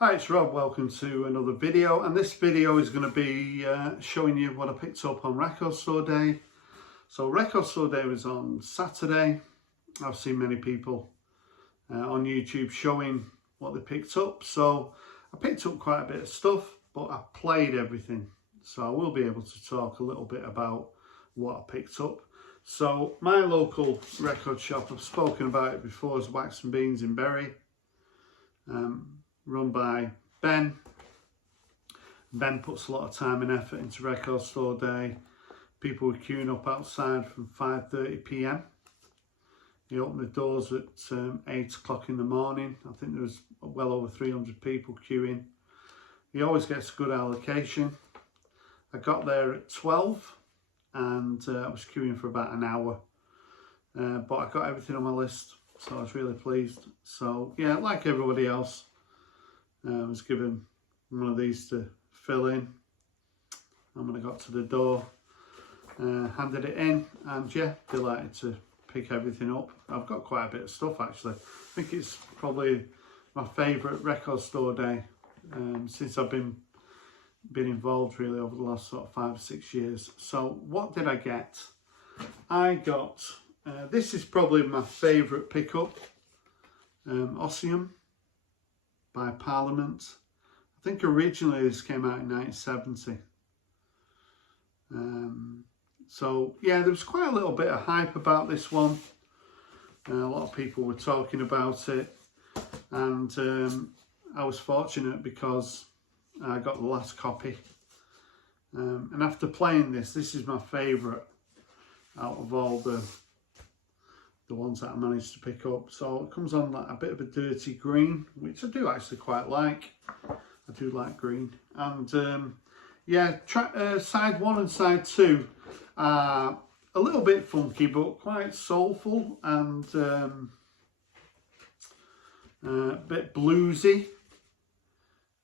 Hi, it's Rob. Welcome to another video, and this video is going to be showing you what I picked up on Record Store Day. So Record Store Day was on Saturday. I've seen many people on YouTube showing what they picked up. So I picked up quite a bit of stuff, but I played everything. So I will be able to talk a little bit about what I picked up. So my local record shop, I've spoken about it before, is Wax and Beans in Bury. Run by Ben. Ben puts a lot of time and effort into Record Store Day. People were queuing up outside from 5:30 p.m. He opened the doors at 8 o'clock in the morning. I think there was well over 300 people queuing. He always gets a good allocation. I got there at 12 and I was queuing for about an hour. But I got everything on my list, so I was really pleased. So yeah, like everybody else, I was given one of these to fill in, and when I got to the door, handed it in, and yeah, delighted to pick everything up. I've got quite a bit of stuff actually. I think it's probably my favourite Record Store Day since I've been involved really over the last sort of 5 or 6 years. So what did I get? I got, this is probably my favourite pickup, Oium by Parliament. I think originally this came out in 1970. So yeah, there was quite a little bit of hype about this one. A lot of people were talking about it, and I was fortunate because I got the last copy. And after playing this is my favourite out of all the ones that I managed to pick up. So it comes on like a bit of a dirty green, which I do actually quite like. I do like green. And yeah, side 1 and side 2 are a little bit funky, but quite soulful and a bit bluesy.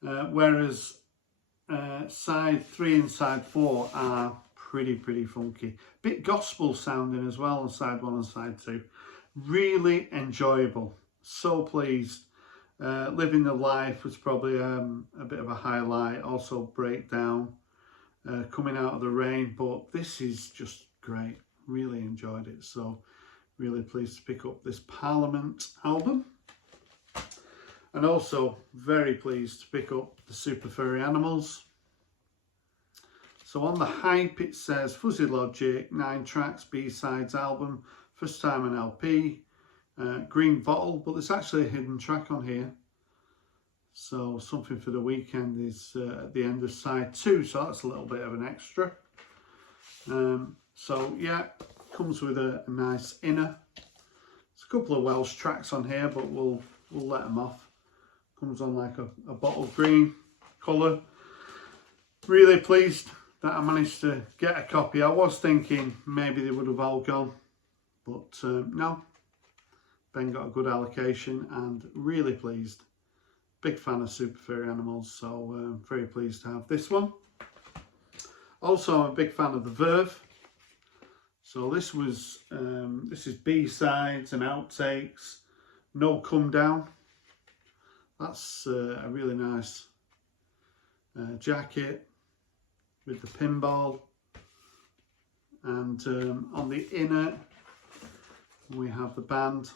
Whereas side 3 and side 4 are pretty funky. Bit gospel sounding as well on side 1 and side 2. Really enjoyable. So pleased. Living the Life was probably a bit of a highlight. Also Breakdown, Coming Out of the Rain, but this is just great. Really enjoyed it. So really pleased to pick up this Parliament album. And also very pleased to pick up the Super Furry Animals. So on the hype it says Fuzzy Logic, 9 tracks, B-sides album, first time on LP, green bottle, but there's actually a hidden track on here. So Something for the Weekend is at the end of side 2, so that's a little bit of an extra. So yeah, comes with a nice inner. There's a couple of Welsh tracks on here, but we'll let them off. Comes on like a bottle green colour. Really pleased that I managed to get a copy. I was thinking maybe they would have all gone, but no. Ben got a good allocation and really pleased. Big fan of Super Furry Animals, so very pleased to have this one. Also, I'm a big fan of the Verve. So this was, this is B-sides and outtakes. No Come Down. That's a really nice jacket with the pinball, and on the inner we have the band.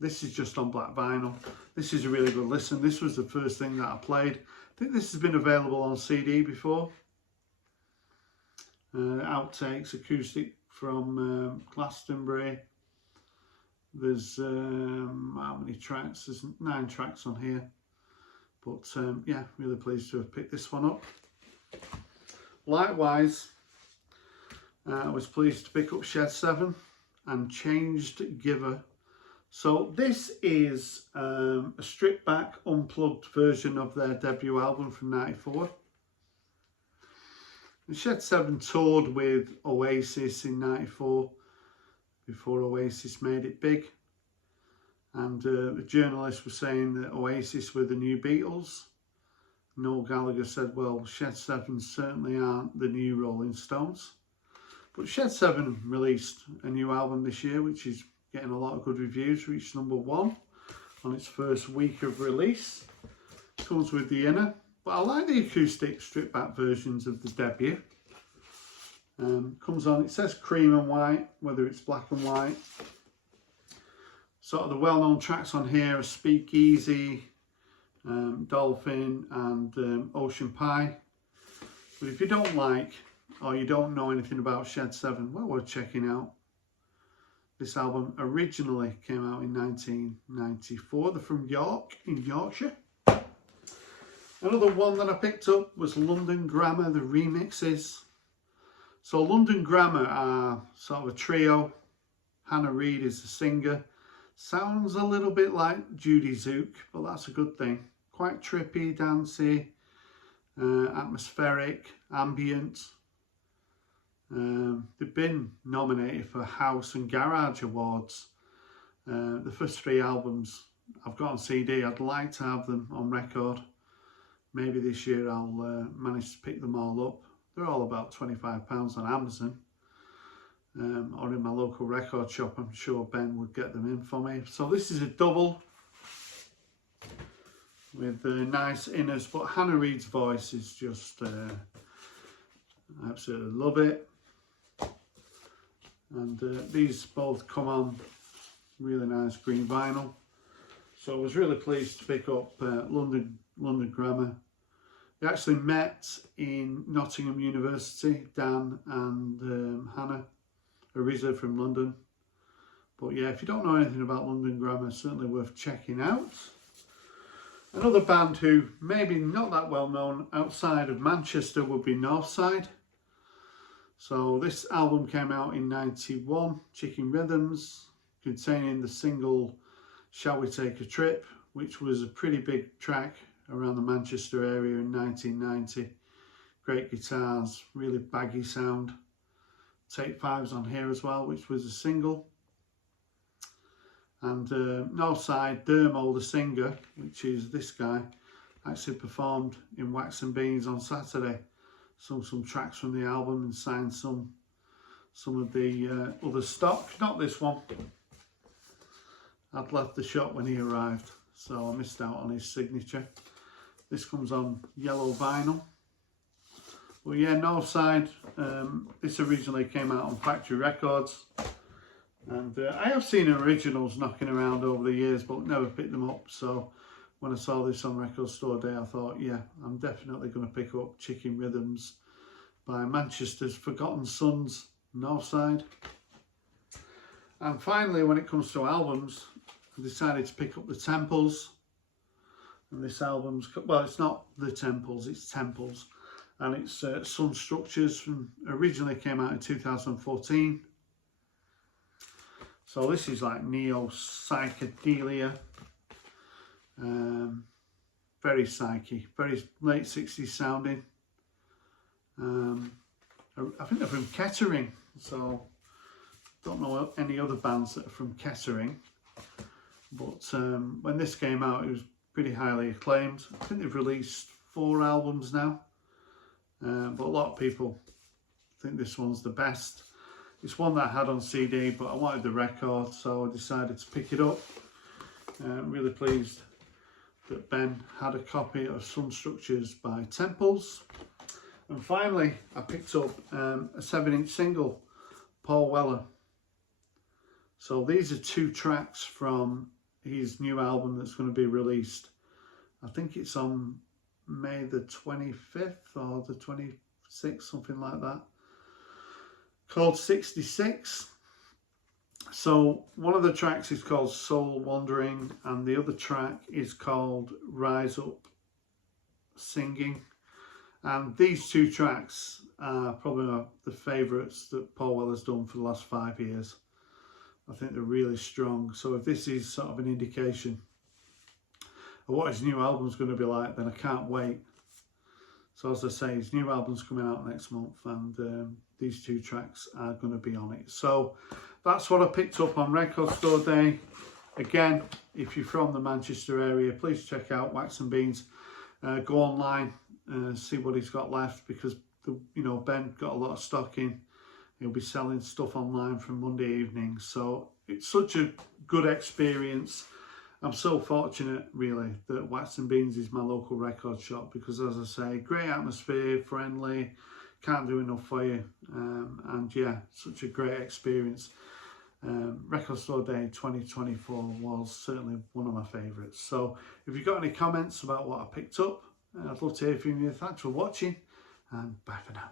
This is just on black vinyl. This is a really good listen. This was the first thing that I played. I think this has been available on CD before. Outtakes, acoustic from Glastonbury. There's how many tracks? There's 9 tracks on here. But yeah, really pleased to have picked this one up. Likewise, I was pleased to pick up Shed 7 and Changed Giver. So this is a stripped back, unplugged version of their debut album from '94. Shed 7 toured with Oasis in '94, before Oasis made it big. And the journalists were saying that Oasis were the new Beatles. Noel Gallagher said, well, Shed 7 certainly aren't the new Rolling Stones. But Shed 7 released a new album this year, which is getting a lot of good reviews, reached #1 on its first week of release, comes with the inner, but I like the acoustic stripped back versions of the debut. Comes on, it says cream and white, whether it's black and white. Sort of the well-known tracks on here are Speakeasy, Dolphin and Ocean Pie. But if you don't like, or you don't know anything about Shed 7, well worth checking out. This album originally came out in 1994. They're from York, in Yorkshire. Another one that I picked up was London Grammar, the remixes. So London Grammar are sort of a trio. Hannah Reid is the singer. Sounds a little bit like Judy Zook, but that's a good thing. Quite trippy, dancey, atmospheric, ambient. They've been nominated for House and Garage Awards. The first 3 albums I've got on CD. I'd like to have them on record. Maybe this year I'll manage to pick them all up. They're all about £25 on Amazon. Or in my local record shop. I'm sure Ben would get them in for me. So this is a double with nice inners, but Hannah Reid's voice is just I absolutely love it. And these both come on really nice green vinyl. So I was really pleased to pick up London Grammar. They actually met in Nottingham University, Dan and Hannah. Originally from London. But yeah, if you don't know anything about London Grammar, certainly worth checking out. Another band who maybe not that well known outside of Manchester would be Northsside. So this album came out in 91, Chicken Rhythms, containing the single Shall We Take a Trip, which was a pretty big track around the Manchester area in 1990. Great guitars, really baggy sound. Take 5's on here as well, which was a single. And Northsside, Dermo, the singer, which is this guy, actually performed in Wax and Beans on Saturday. Sung some tracks from the album and signed some of the other stock. Not this one. I'd left the shop when he arrived, so I missed out on his signature. This comes on yellow vinyl. Well, yeah, Northsside, this originally came out on Factory Records, and I have seen originals knocking around over the years, but never picked them up. So when I saw this on Record Store Day, I thought, yeah, I'm definitely going to pick up Chicken Rhythms by Manchester's Forgotten Sons, Northsside. And finally, when it comes to albums, I decided to pick up the Temples. And this album's, well, it's not the Temples, it's Temples. And it's Sun Structures, from originally came out in 2014. So this is like neo psychedelia, very psyche, very late 60s sounding. I think they're from Kettering, so don't know any other bands that are from Kettering. But when this came out, it was pretty highly acclaimed. I think they've released 4 albums now. But a lot of people think this one's the best. It's one that I had on CD, but I wanted the record, so I decided to pick it up. I'm really pleased that Ben had a copy of Sun Structures by Temples. And finally, I picked up a 7-inch single, Paul Weller. So these are 2 tracks from his new album that's going to be released. I think it's on May the 25th or the 26th, something like that, called 66. So one of the tracks is called Soul Wandering and the other track is called Rise Up Singing. And these 2 tracks are probably the favourites that Paul Weller's done for the last 5 years. I think they're really strong. So if this is sort of an indication of what his new album's going to be like, then I can't wait. So as I say, his new album's coming out next month, and these 2 tracks are going to be on it. So that's what I picked up on Record Store Day. Again, if you're from the Manchester area, please check out Wax and Beans. Go online, see what he's got left, because Ben got a lot of stock in. He'll be selling stuff online from Monday evening. So it's such a good experience. I'm so fortunate really that Wax and Beans is my local record shop, because as I say, great atmosphere, friendly, can't do enough for you, and yeah, such a great experience. Record Store Day 2024 was certainly one of my favourites. So if you've got any comments about what I picked up, I'd love to hear from you. Thanks for watching, and bye for now.